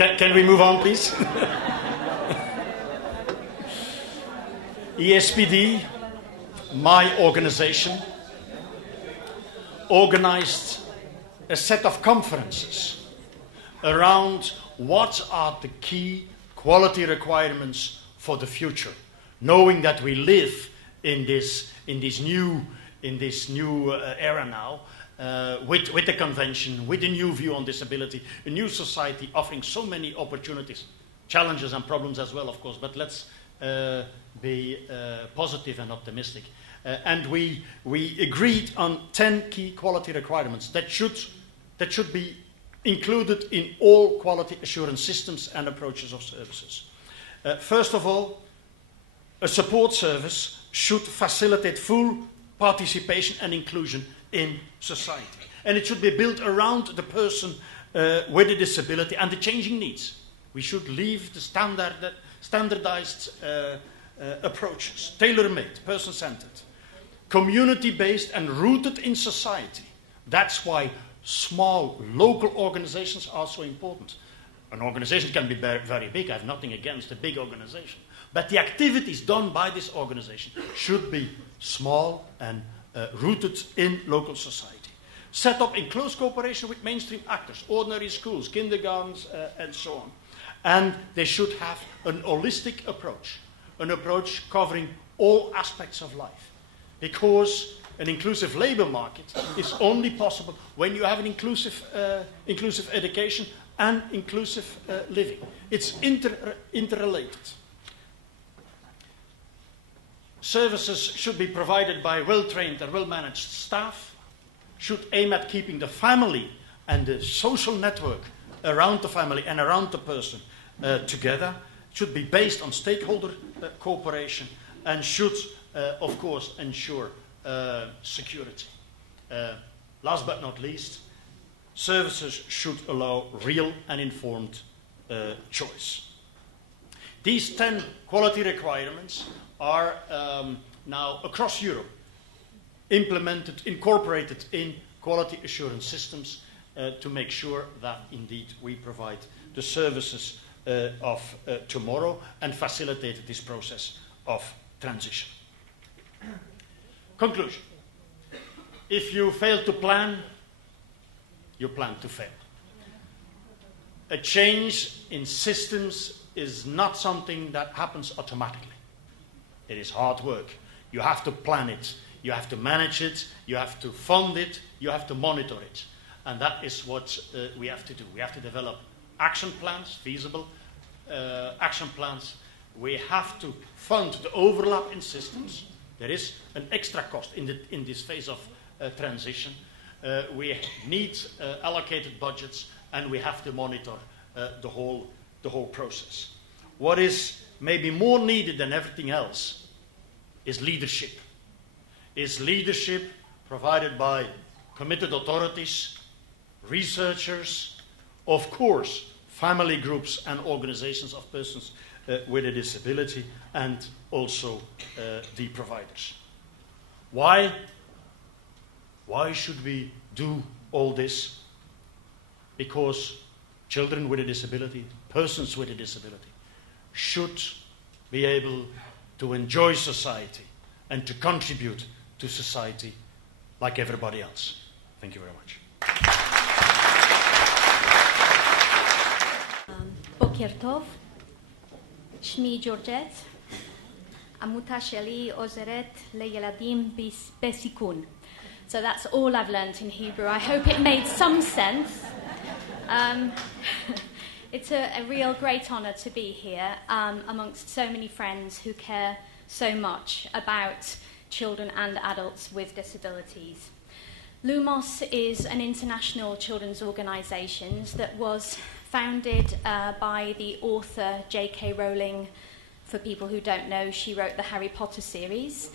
Can we move on, please? ESPD, my organization, organized a set of conferences around what are the key quality requirements for the future, knowing that we live in this new era now, with the convention, with a new view on disability, a new society offering so many opportunities, challenges and problems as well, of course, but let's be positive and optimistic. And we agreed on 10 key quality requirements that should be included in all quality assurance systems and approaches of services. First of all, a support service should facilitate full participation and inclusion in society. And it should be built around the person with a disability and the changing needs. We should leave the standardized approaches, tailor-made, person-centered, community-based and rooted in society. That's why small local organizations are so important. An organization can be very big. I have nothing against a big organization. But the activities done by this organization should be small and rooted in local society. Set up in close cooperation with mainstream actors, ordinary schools, kindergartens, and so on. And they should have an holistic approach, an approach covering all aspects of life. Because an inclusive labor market is only possible when you have an inclusive education and inclusive living. It's interrelated. Services should be provided by well-trained and well-managed staff, should aim at keeping the family and the social network around the family and around the person together, should be based on stakeholder cooperation, and should, of course, ensure security. Last but not least, services should allow real and informed choice. These 10 quality requirements are now across Europe incorporated in quality assurance systems to make sure that indeed we provide the services of tomorrow and facilitate this process of transition. Conclusion. If you fail to plan, you plan to fail. A change in systems is not something that happens automatically. It is hard work. You have to plan it. You have to manage it. You have to fund it. You have to monitor it. And that is what we have to do. We have to develop action plans, feasible action plans. We have to fund the overlap in systems. There is an extra cost in this phase of transition. We need allocated budgets, and we have to monitor the whole process. What is maybe more needed than everything else is leadership. Is leadership provided by committed authorities, researchers, of course, family groups and organizations of persons with a disability, and also the providers. Why? Why should we do all this? Because children with a disability, persons with a disability, should be able to enjoy society and to contribute to society like everybody else. Thank you very much. בוקר טוב, שמי ג'ורג'ט, עמותה שלי עוזרת לילדים בסיכון. So that's all I've learnt in Hebrew. I hope it made some sense. It's a real great honour to be here amongst so many friends who care so much about children and adults with disabilities. Lumos is an international children's organisation that was founded by the author J.K. Rowling. For people who don't know, she wrote the Harry Potter series.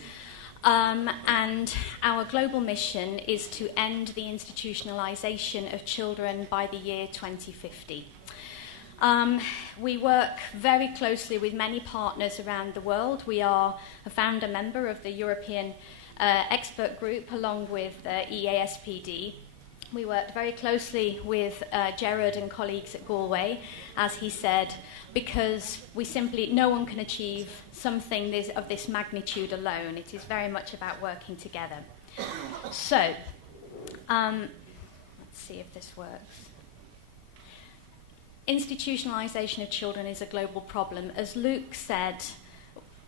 And our global mission is to end the institutionalisation of children by the year 2050. We work very closely with many partners around the world. We are a founder member of the European expert group along with EASPD. We worked very closely with Gerard and colleagues at Galway, as he said, because no one can achieve something of this magnitude alone. It is very much about working together. So, let's see if this works. Institutionalization of children is a global problem. As Luke said,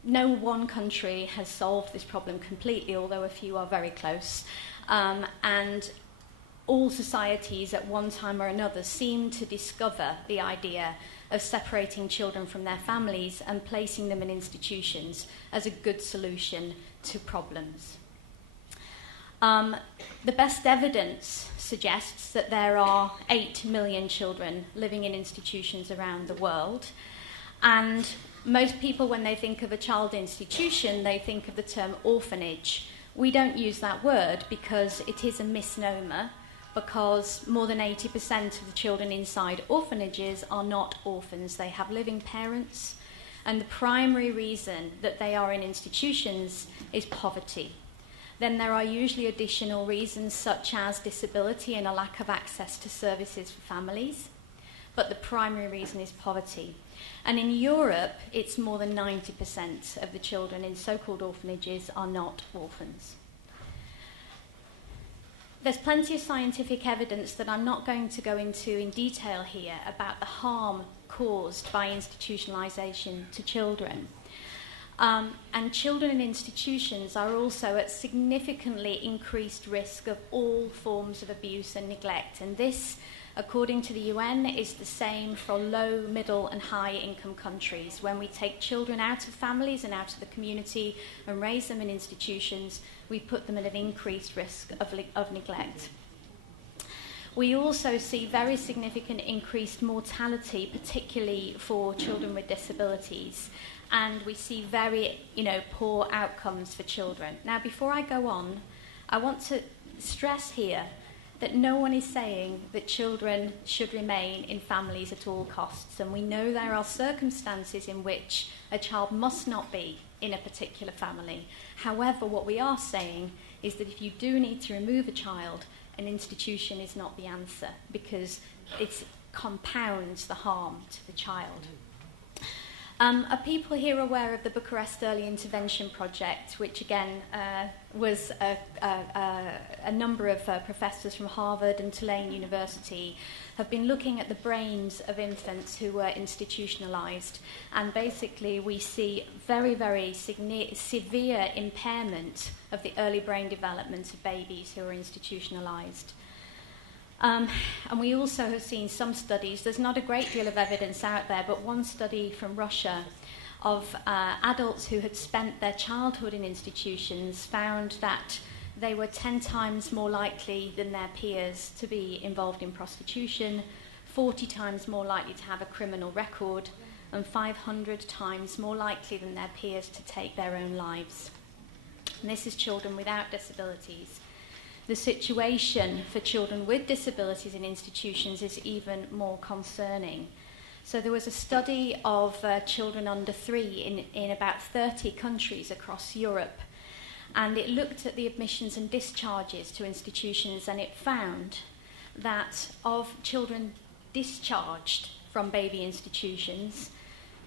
no one country has solved this problem completely, although a few are very close. And all societies at one time or another seem to discover the idea of separating children from their families and placing them in institutions as a good solution to problems. The best evidence suggests that there are 8 million children living in institutions around the world, and most people, when they think of a child institution, they think of the term orphanage. We don't use that word because it is a misnomer, because more than 80% of the children inside orphanages are not orphans. They have living parents, and the primary reason that they are in institutions is poverty. Then there are usually additional reasons such as disability and a lack of access to services for families, but the primary reason is poverty. And in Europe, it's more than 90% of the children in so-called orphanages are not orphans. There's plenty of scientific evidence that I'm not going to go into in detail here about the harm caused by institutionalization to children. And children in institutions are also at significantly increased risk of all forms of abuse and neglect. And this, according to the UN, is the same for low, middle and high income countries. When we take children out of families and out of the community and raise them in institutions, we put them at an increased risk of neglect. We also see very significant increased mortality, particularly for children with disabilities. And we see very, poor outcomes for children. Now, before I go on, I want to stress here that no one is saying that children should remain in families at all costs. And we know there are circumstances in which a child must not be in a particular family. However, what we are saying is that if you do need to remove a child, an institution is not the answer, because it compounds the harm to the child. Are people here aware of the Bucharest Early Intervention Project, which again was a number of professors from Harvard and Tulane University have been looking at the brains of infants who were institutionalized, and basically we see very, very severe impairment of the early brain development of babies who are institutionalized. And we also have seen some studies, there's not a great deal of evidence out there, but one study from Russia of adults who had spent their childhood in institutions found that they were 10 times more likely than their peers to be involved in prostitution, 40 times more likely to have a criminal record, and 500 times more likely than their peers to take their own lives. And this is children without disabilities. The situation for children with disabilities in institutions is even more concerning. So there was a study of children under 3 in about 30 countries across Europe, and it looked at the admissions and discharges to institutions, and it found that of children discharged from baby institutions,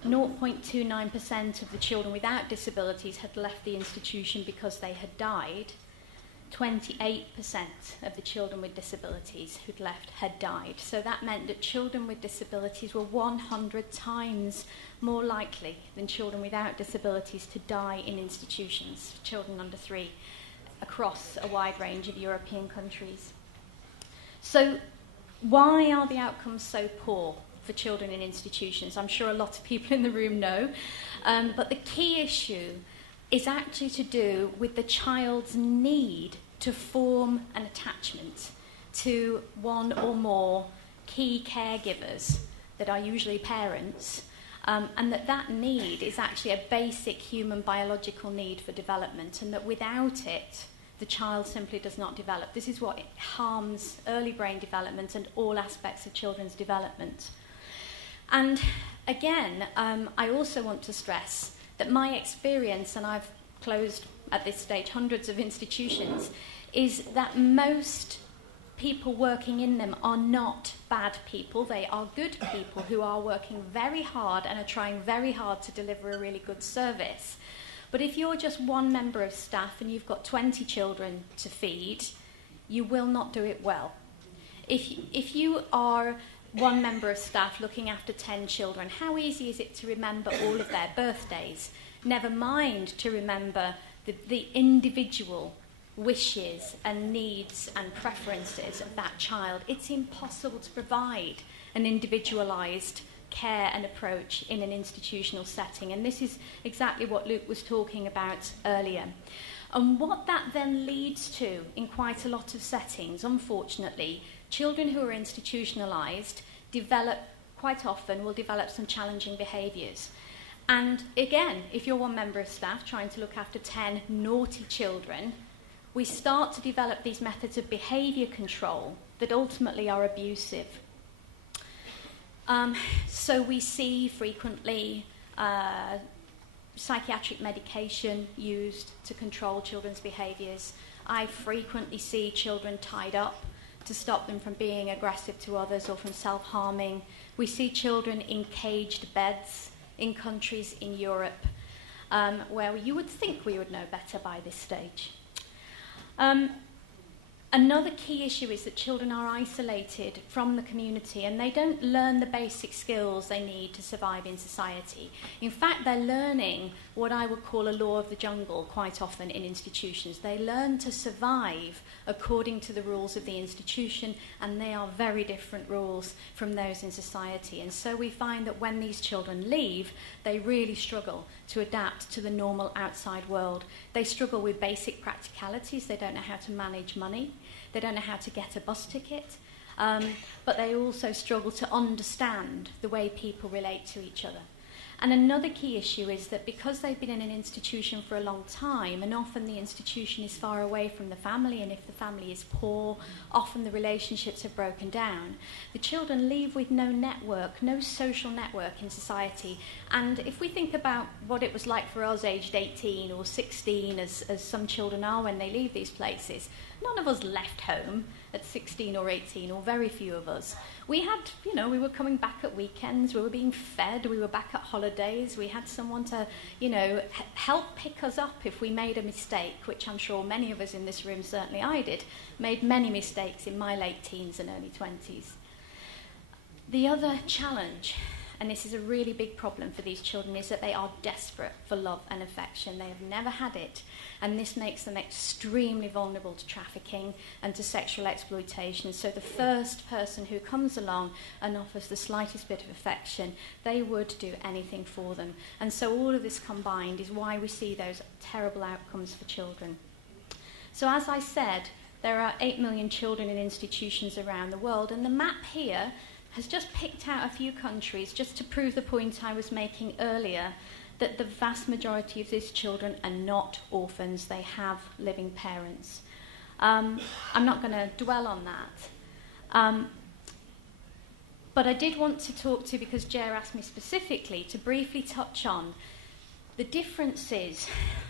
0.29% of the children without disabilities had left the institution because they had died. 28% of the children with disabilities who'd left had died. So that meant that children with disabilities were 100 times more likely than children without disabilities to die in institutions, children under 3, across a wide range of European countries. So why are the outcomes so poor for children in institutions? I'm sure a lot of people in the room know, but the key issue is actually to do with the child's need to form an attachment to one or more key caregivers that are usually parents, and that need is actually a basic human biological need for development, and that without it, the child simply does not develop. This is what harms early brain development and all aspects of children's development. And again, I also want to stress that my experience, and I've closed at this stage hundreds of institutions, is that most people working in them are not bad people. They are good people who are working very hard and are trying very hard to deliver a really good service. But if you're just one member of staff and you've got 20 children to feed, you will not do it well. If you are one member of staff looking after 10 children, how easy is it to remember all of their birthdays? Never mind to remember the individual wishes and needs and preferences of that child. It's impossible to provide an individualised care and approach in an institutional setting, and this is exactly what Luke was talking about earlier. And what that then leads to in quite a lot of settings, unfortunately, children who are institutionalised quite often will develop some challenging behaviours. And again, if you're one member of staff trying to look after 10 naughty children, we start to develop these methods of behaviour control that ultimately are abusive. So we see frequently psychiatric medication used to control children's behaviours. I frequently see children tied up to stop them from being aggressive to others or from self-harming. We see children in caged beds in countries in Europe where you would think we would know better by this stage. Another key issue is that children are isolated from the community and they don't learn the basic skills they need to survive in society. In fact, they're learning what I would call a law of the jungle quite often in institutions. They learn to survive according to the rules of the institution, and they are very different rules from those in society. And so we find that when these children leave, they really struggle to adapt to the normal outside world. They struggle with basic practicalities. They don't know how to manage money. They don't know how to get a bus ticket. But they also struggle to understand the way people relate to each other. And another key issue is that because they've been in an institution for a long time, and often the institution is far away from the family, and if the family is poor, often the relationships have broken down, the children leave with no network, no social network in society. And if we think about what it was like for us aged 18 or 16, as some children are when they leave these places, none of us left home at 16 or 18, or very few of us. We had, we were coming back at weekends, we were being fed, we were back at holidays, we had someone to, help pick us up if we made a mistake, which I'm sure many of us in this room, certainly I did, made many mistakes in my late teens and early 20s. The other challenge, and this is a really big problem for these children, is that they are desperate for love and affection. They have never had it, and this makes them extremely vulnerable to trafficking and to sexual exploitation. So the first person who comes along and offers the slightest bit of affection, they would do anything for them. And so all of this combined is why we see those terrible outcomes for children. So as I said, there are 8 million children in institutions around the world, and the map here has just picked out a few countries just to prove the point I was making earlier, that the vast majority of these children are not orphans. They have living parents. I'm not going to dwell on that. But I did want to talk to, because Jer asked me specifically, to briefly touch on the differences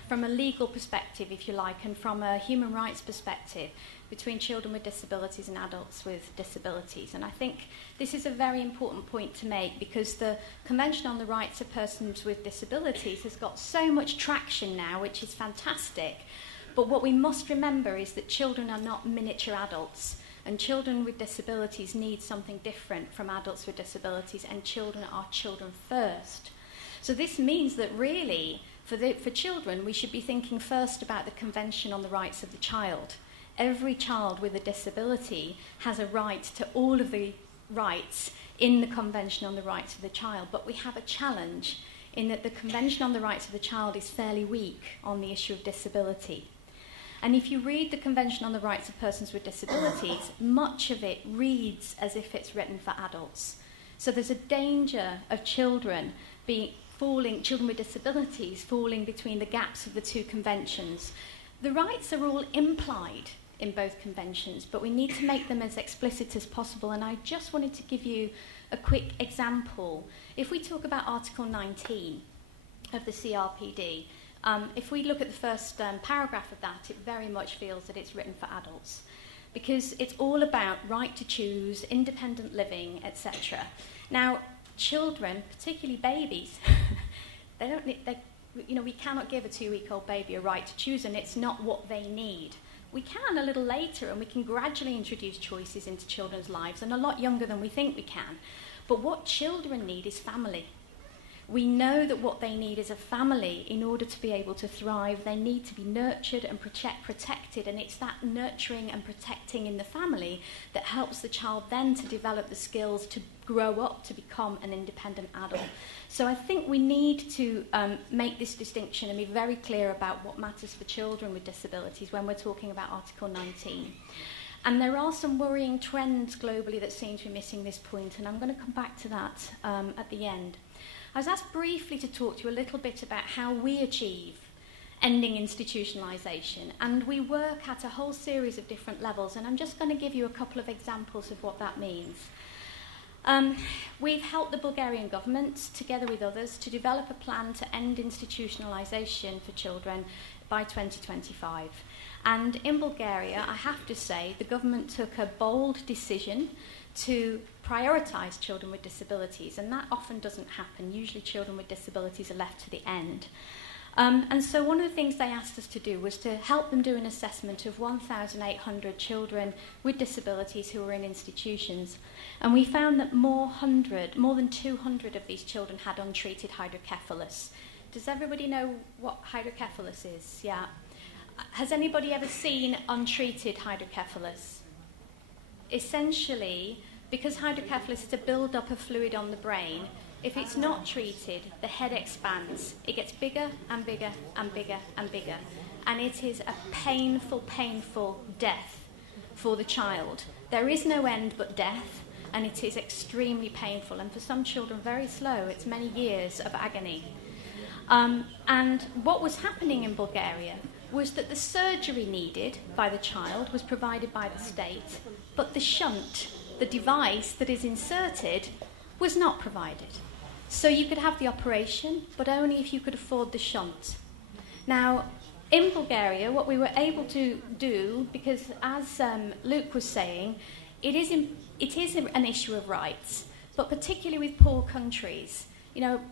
from a legal perspective, if you like, and from a human rights perspective between children with disabilities and adults with disabilities. And I think this is a very important point to make, because the Convention on the Rights of Persons with Disabilities has got so much traction now, which is fantastic. But what we must remember is that children are not miniature adults, and children with disabilities need something different from adults with disabilities, and children are children first. So this means that really, for children, we should be thinking first about the Convention on the Rights of the Child. Every child with a disability has a right to all of the rights in the Convention on the Rights of the Child, but we have a challenge in that the Convention on the Rights of the Child is fairly weak on the issue of disability. And if you read the Convention on the Rights of Persons with Disabilities, much of it reads as if it's written for adults. So there's a danger of children with disabilities falling between the gaps of the two conventions. The rights are all implied in both conventions, but we need to make them as explicit as possible. And I just wanted to give you a quick example. If we talk about Article 19 of the CRPD, if we look at the first paragraph of that, it very much feels that it's written for adults. because it's all about right to choose, independent living, etc. Now, children, particularly babies, we cannot give a 2-week-old baby a right to choose, and it's not what they need. We can a little later, and we can gradually introduce choices into children's lives, and a lot younger than we think we can. But what children need is family. We know that what they need is a family in order to be able to thrive. They need to be nurtured and protected, and it's that nurturing and protecting in the family that helps the child then to develop the skills to grow up to become an independent adult. So I think we need to make this distinction and be very clear about what matters for children with disabilities when we're talking about Article 19. And there are some worrying trends globally that seem to be missing this point, and I'm going to come back to that at the end. I was asked briefly to talk to you a little bit about how we achieve ending institutionalisation, and we work at a whole series of different levels, and I'm just going to give you a couple of examples of what that means. We've helped the Bulgarian government, together with others, to develop a plan to end institutionalisation for children by 2025. And in Bulgaria, I have to say, the government took a bold decision to prioritise children with disabilities, and that often doesn't happen. Usually children with disabilities are left to the end. And so one of the things they asked us to do was to help them do an assessment of 1,800 children with disabilities who were in institutions. And we found that more than 200 of these children had untreated hydrocephalus. Does everybody know what hydrocephalus is? Yeah. Has anybody ever seen untreated hydrocephalus? Essentially, because hydrocephalus is a build-up of fluid on the brain, if it's not treated, the head expands. It gets bigger and bigger and bigger and bigger. And it is a painful, painful death for the child. There is no end but death, and it is extremely painful. And for some children, very slow. It's many years of agony. And what was happening in Bulgaria was that the surgery needed by the child was provided by the state, but the shunt, the device that is inserted, was not provided. So you could have the operation, but only if you could afford the shunt. Now, in Bulgaria, what we were able to do, because as Luke was saying, it is an issue of rights, but particularly with poor countries.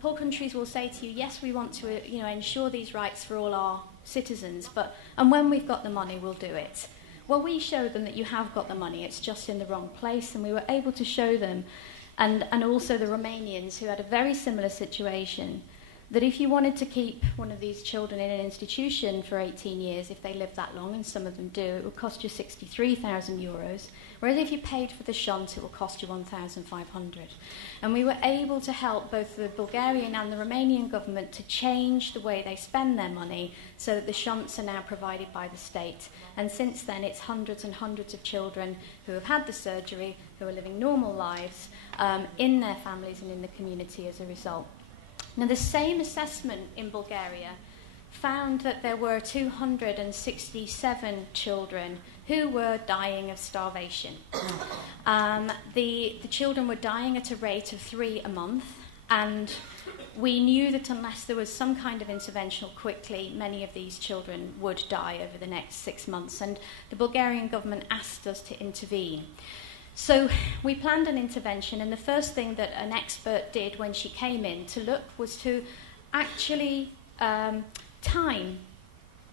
Poor countries will say to you, yes, we want to ensure these rights for all our citizens, and when we've got the money, we'll do it. Well, we showed them that you have got the money, it's just in the wrong place, and we were able to show them, and also the Romanians who had a very similar situation, that if you wanted to keep one of these children in an institution for 18 years, if they live that long, and some of them do, it would cost you 63,000 euros, whereas if you paid for the shunt, it will cost you 1,500. And we were able to help both the Bulgarian and the Romanian government to change the way they spend their money so that the shunts are now provided by the state. And since then, it's hundreds and hundreds of children who have had the surgery, who are living normal lives in their families and in the community as a result. Now, the same assessment in Bulgaria found that there were 267 children who were dying of starvation. The children were dying at a rate of 3 a month, and we knew that unless there was some kind of intervention quickly, many of these children would die over the next 6 months, and the Bulgarian government asked us to intervene. So we planned an intervention, and the first thing that an expert did when she came in to look was to actually time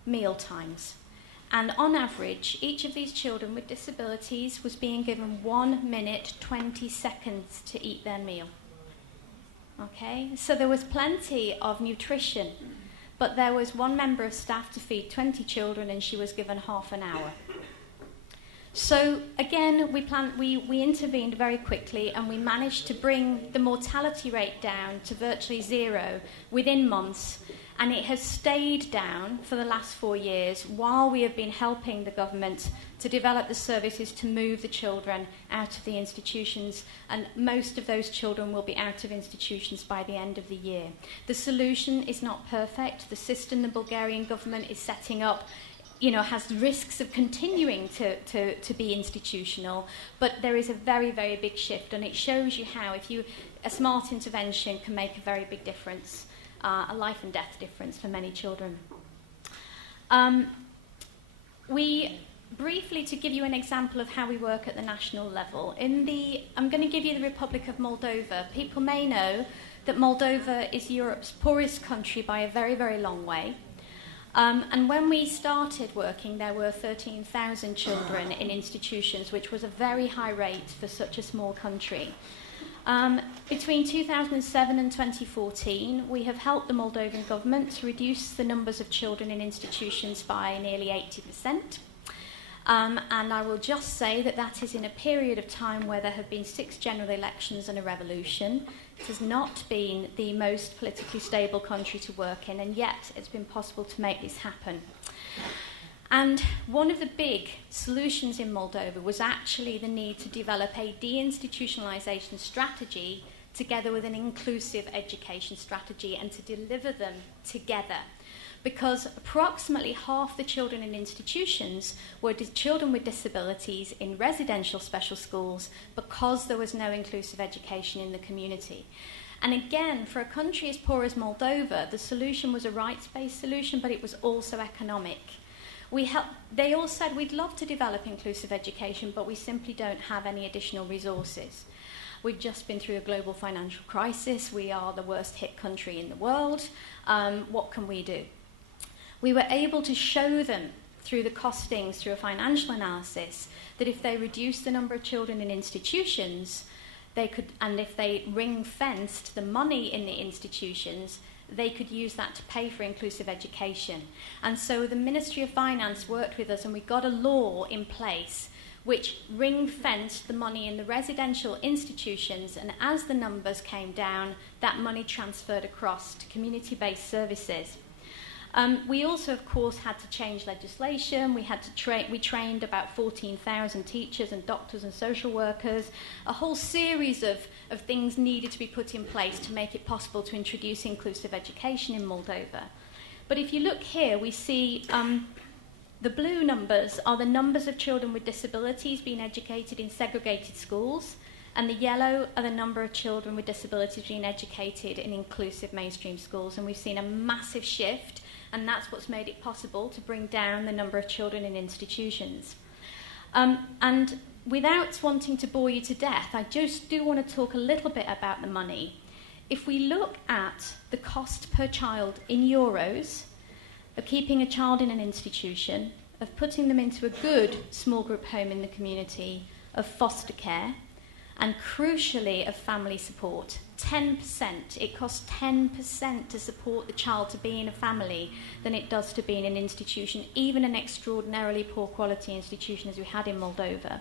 meal times. And on average, each of these children with disabilities was being given 1 minute, 20 seconds to eat their meal. Okay, so there was plenty of nutrition, but there was one member of staff to feed 20 children, and she was given half an hour. So again, we intervened very quickly, and we managed to bring the mortality rate down to virtually zero within months, and it has stayed down for the last 4 years while we have been helping the government to develop the services to move the children out of the institutions, and most of those children will be out of institutions by the end of the year. The solution is not perfect. The system the Bulgarian government is setting up has risks of continuing to be institutional, but there is a very, very big shift, and it shows you how a smart intervention can make a very big difference, a life and death difference for many children. We briefly, to give you an example of how we work at the national level, I'm going to give you the Republic of Moldova. People may know that Moldova is Europe's poorest country by a very, very long way. And when we started working, there were 13,000 children in institutions, which was a very high rate for such a small country. Between 2007 and 2014, we have helped the Moldovan government to reduce the numbers of children in institutions by nearly 80%. And I will just say that that is in a period of time where there have been 6 general elections and a revolution. It has not been the most politically stable country to work in, and yet it's been possible to make this happen. And one of the big solutions in Moldova was actually the need to develop a deinstitutionalization strategy together with an inclusive education strategy and to deliver them together. Because approximately half the children in institutions were children with disabilities in residential special schools because there was no inclusive education in the community. And again, for a country as poor as Moldova, the solution was a rights-based solution, but it was also economic. They all said, we'd love to develop inclusive education, but we simply don't have any additional resources. We've just been through a global financial crisis. We are the worst hit country in the world. What can we do? We were able to show them through the costings, through a financial analysis, that if they reduced the number of children in institutions, they could, and if they ring-fenced the money in the institutions, they could use that to pay for inclusive education. And so the Ministry of Finance worked with us, and we got a law in place which ring-fenced the money in the residential institutions, and as the numbers came down, that money transferred across to community-based services. We also, of course, had to change legislation. We trained about 14,000 teachers and doctors and social workers. A whole series of things needed to be put in place to make it possible to introduce inclusive education in Moldova. But if you look here, we see the blue numbers are the numbers of children with disabilities being educated in segregated schools, and the yellow are the number of children with disabilities being educated in inclusive mainstream schools. And we've seen a massive shift, and that's what's made it possible to bring down the number of children in institutions. And without wanting to bore you to death, I just do want to talk a little bit about the money. If we look at the cost per child in euros of keeping a child in an institution, of putting them into a good small group home in the community, of foster care, and crucially of family support, 10%. It costs 10% to support the child to be in a family than it does to be in an institution, even an extraordinarily poor quality institution as we had in Moldova.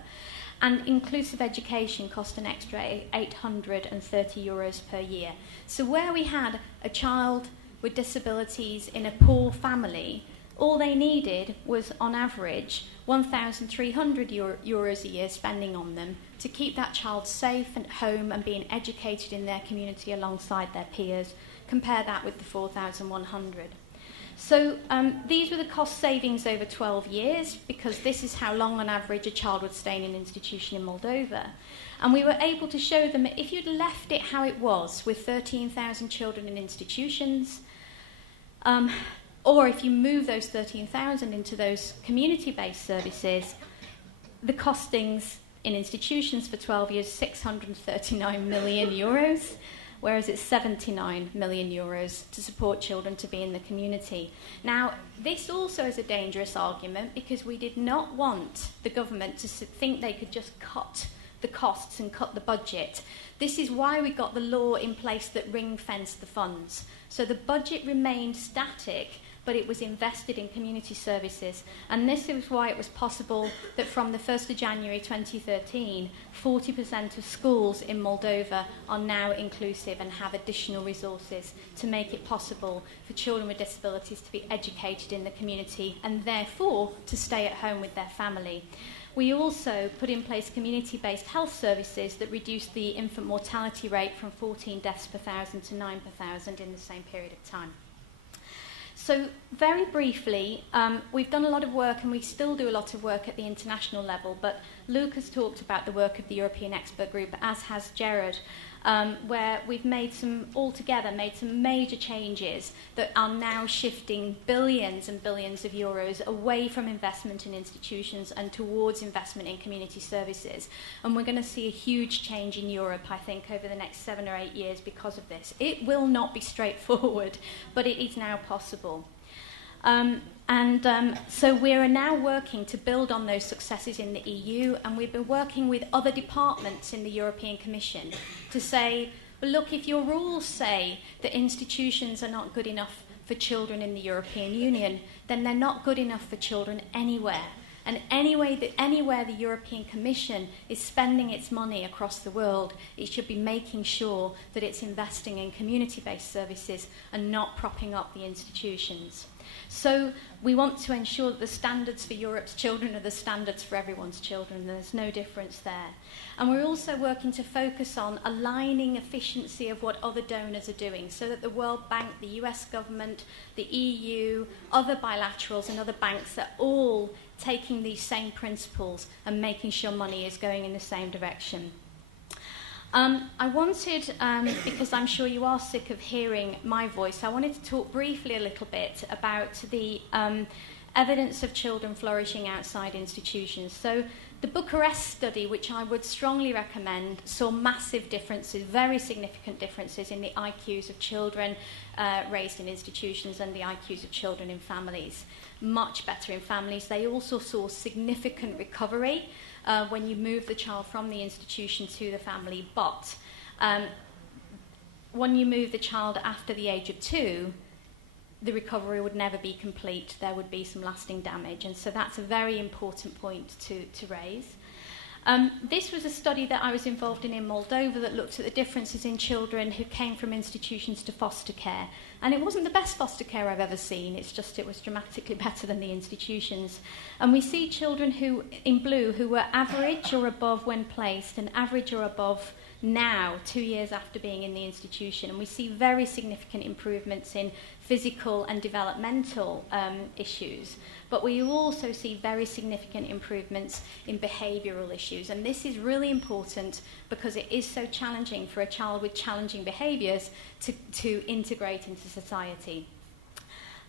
And inclusive education cost an extra €830 per year. So where we had a child with disabilities in a poor family, all they needed was, on average, €1,300 a year spending on them to keep that child safe and at home and being educated in their community alongside their peers. Compare that with the 4,100. So these were the cost savings over 12 years, because this is how long on average a child would stay in an institution in Moldova. And we were able to show them that if you'd left it how it was, with 13,000 children in institutions, or if you move those 13,000 into those community-based services, the costings in institutions for 12 years, €639 million, whereas it's €79 million to support children to be in the community. Now, this also is a dangerous argument, because we did not want the government to think they could just cut the costs and cut the budget. This is why we got the law in place that ring-fenced the funds. So the budget remained static, but it was invested in community services. And this is why it was possible that from the 1st of January 2013, 40% of schools in Moldova are now inclusive and have additional resources to make it possible for children with disabilities to be educated in the community and therefore to stay at home with their family. We also put in place community-based health services that reduced the infant mortality rate from 14 deaths per thousand to 9 per thousand in the same period of time. So very briefly, we've done a lot of work, and we still do a lot of work at the international level, but Luke has talked about the work of the European Expert Group, as has Gerard, where we've made some major changes that are now shifting billions and billions of euros away from investment in institutions and towards investment in community services. And we're going to see a huge change in Europe, I think, over the next 7 or 8 years because of this. It will not be straightforward, but it is now possible. So we are now working to build on those successes in the EU, and we've been working with other departments in the European Commission to say, well, look, if your rules say that institutions are not good enough for children in the European Union, then they're not good enough for children anywhere. And anywhere the European Commission is spending its money across the world, it should be making sure that it's investing in community-based services and not propping up the institutions. So we want to ensure that the standards for Europe's children are the standards for everyone's children. There's no difference there. And we're also working to focus on aligning efficiency of what other donors are doing, so that the World Bank, the US government, the EU, other bilaterals and other banks are all taking these same principles and making sure money is going in the same direction. I wanted, because I'm sure you are sick of hearing my voice, I wanted to talk briefly a little bit about the evidence of children flourishing outside institutions. So the Bucharest study, which I would strongly recommend, saw massive differences, very significant differences in the IQs of children raised in institutions and the IQs of children in families. Much better in families. They also saw significant recovery when you move the child from the institution to the family, but when you move the child after the age of 2, the recovery would never be complete. There would be some lasting damage, and so that's a very important point to raise. This was a study that I was involved in Moldova that looked at the differences in children who came from institutions to foster care. And it wasn't the best foster care I've ever seen, it's just it was dramatically better than the institutions. And we see children who, in blue, who were average or above when placed, and average or above now, 2 years after being in the institution. And we see very significant improvements in physical and developmental issues. But we also see very significant improvements in behavioural issues. And this is really important because it is so challenging for a child with challenging behaviours to integrate into society.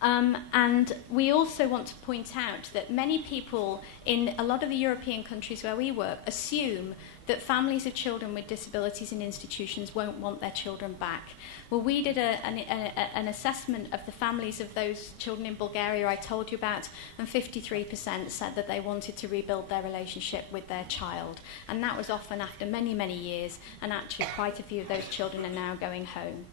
And we also want to point out that many people in a lot of the European countries where we work assume that families of children with disabilities in institutions won't want their children back. Well, we did an assessment of the families of those children in Bulgaria I told you about, and 53% said that they wanted to rebuild their relationship with their child. And that was often after many, many years, and actually quite a few of those children are now going home.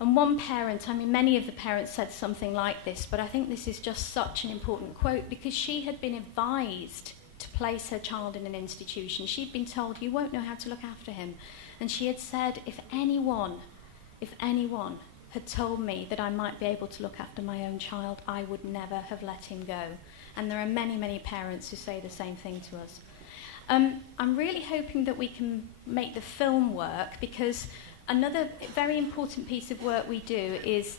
And one parent, I mean, many of the parents said something like this, but I think this is just such an important quote, because she had been advised to place her child in an institution. She'd been told, you won't know how to look after him. And she had said, if anyone had told me that I might be able to look after my own child, I would never have let him go. And there are many, many parents who say the same thing to us. I'm really hoping that we can make the film work, because another very important piece of work we do is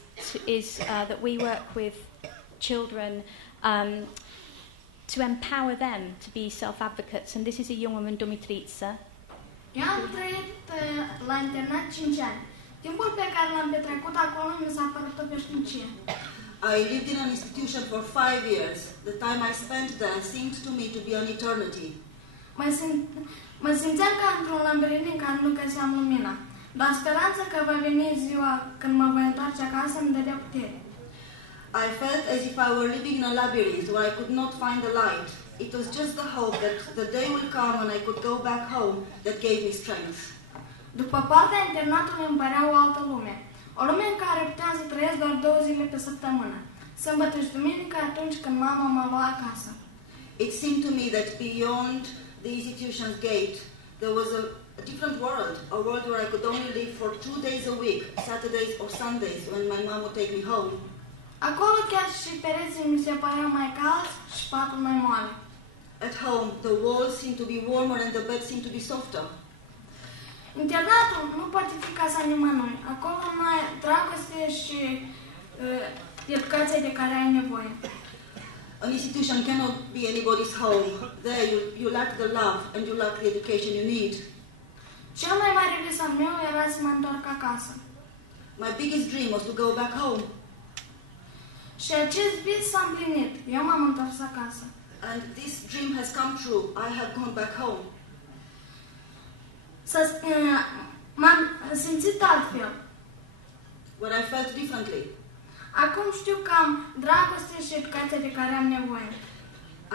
that we work with children to empower them to be self-advocates. And this is a young woman, Dumitrița. Eu am trăit la internat 5 ani. Timpul pe care l-am petrecut acolo mi s-a părut o veșnicie. I lived in an institution for 5 years. The time I spent there seemed to me to be an eternity. Mă simțeam ca într-un labirint în care nu găseam lumina. Dar speranța că va veni ziua când mă voi întoarce acasă îmi dădea putere. I felt as if I were living in a labyrinth where I could not find the light. It was just the hope that the day will come when I could go back home that gave me strength. După poarta internatului îmi părea o altă lume. O lume în care puteam să trăiesc doar 2 zile pe săptămână. Sâmbătă și duminică atunci când mama mă lua acasă. It seemed to me that beyond the institution's gate there was a different world, a world where I could only live for 2 days a week, Saturdays or Sundays, when my mom would take me home. Acolo chiar și pereții mi se păreau mai calzi și patul mai moale. At home, the walls seemed to be warmer and the bed seemed to be softer. Internatul nu poate fi casa nimănui. Acolo nu ai dragoste și educația de care ai nevoie. An institution cannot be anybody's home. There you lack the love and you lack the education you need. Cel mai mare vis al meu era să mă întorc acasă. My biggest dream was to go back home. Și acest vis s-a împlinit. Eu m-am întors acasă. And this dream has come true. I have gone back home. M-am simțit altfel. When I felt differently. Acum știu că am dragoste și educația de care am nevoie.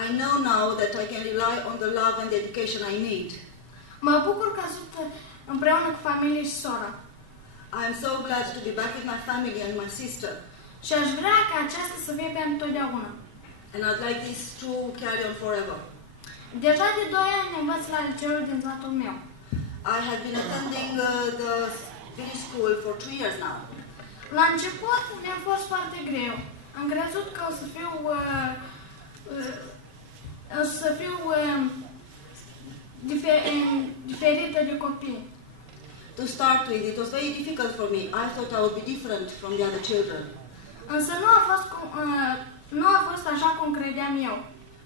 I know now that I can rely on the love and the education I need. Mă bucur că sunt împreună cu familie și sora. I am so glad to be back with my family and my sister. Și aș vrea ca aceasta să fie pentru totdeauna. And I'd like this to carry on forever. Deja de 2 ani învăț la liceul din satul meu. I have been attending the village school for 2 years now. La început mi-a fost foarte greu. Am crezut că o să fiu diferită de copii. To start with, it was very difficult for me. I thought I would be different from the other children. Însă nu a fost așa cum credeam eu.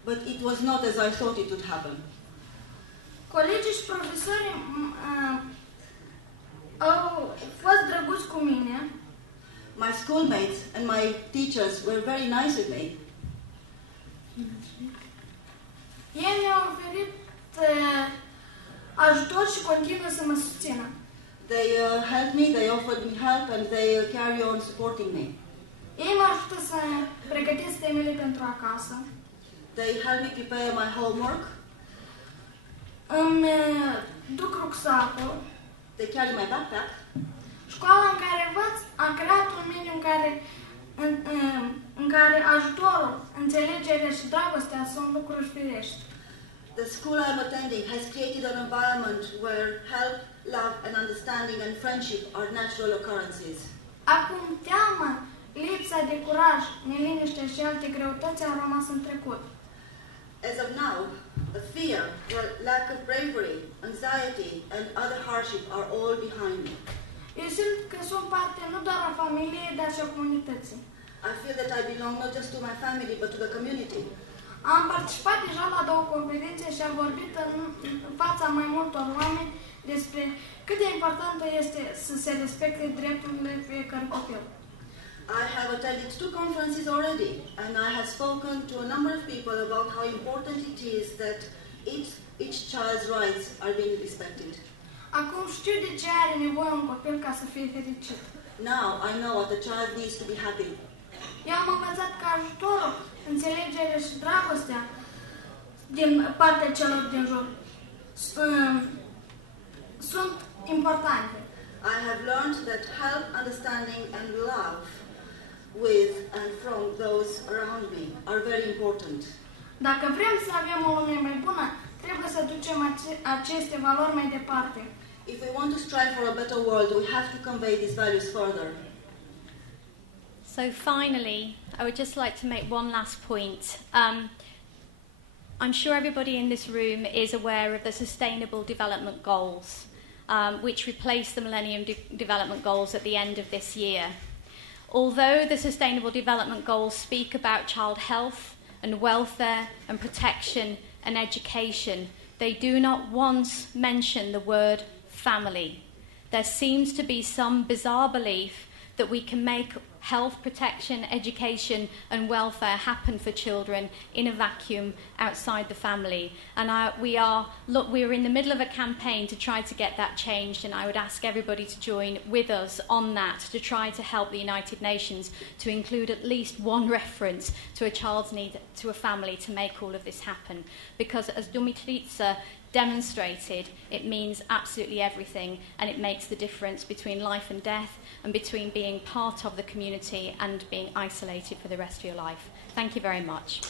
But it was not as I thought it would happen. Colegii și profesorii au fost drăguți cu mine. My schoolmates and my teachers were very nice with me. Ei mi-au oferit ajutor și continuă să mă susțină. They helped me, they offered me help, and they carry on supporting me. Ei mă ajută să pregătesc temele pentru acasă. They help me prepare my homework. Îmi duc rucsacul. They carry my backpack. Școala în care învăț a creat un mediu în care ajutorul, înțelegerea și dragostea sunt lucruri firești. The school I'm attending has created an environment where help, love, and understanding and friendship are natural occurrences. Acum teama, lipsa de curaj, neliniștea și alte greutăți au rămas în trecut. As of now, the fear, the lack of bravery, anxiety, and other hardship are all behind me. Eu simt că sunt parte nu doar a familiei, dar și a comunității. I feel that I belong not just to my family, but to the community. Am participat deja la 2 conferințe și am vorbit în fața mai multor oameni despre cât de importantă este să se respecte drepturile fiecărui copil. I have attended 2 conferences already, and I have spoken to a number of people about how important it is that each child's rights are being respected. Acum știu de ce are nevoie un copil ca să fie fericit. Now I know what the child needs to be happy. Eu am învățat că ajutorul, înțelegerea și dragostea din partea celor din jur sunt importante. I have learned that help, understanding, and love with and from those around me are very important. Dacă vrem să avem o lume mai bună, trebuie să ducem aceste valori mai departe. If we want to strive for a better world, we have to convey these values further. So finally, I would just like to make one last point. I'm sure everybody in this room is aware of the Sustainable Development Goals, which replace the Millennium Development Goals at the end of this year. Although the Sustainable Development Goals speak about child health and welfare and protection and education, they do not once mention the word family. There seems to be some bizarre belief that we can make health, protection, education and welfare happen for children in a vacuum outside the family. And we're in the middle of a campaign to try to get that changed, and I would ask everybody to join with us on that to try to help the United Nations to include at least one reference to a child's need to a family to make all of this happen. Because as Dumitrița demonstrated, it means absolutely everything, and it makes the difference between life and death and between being part of the community and being isolated for the rest of your life. Thank you very much.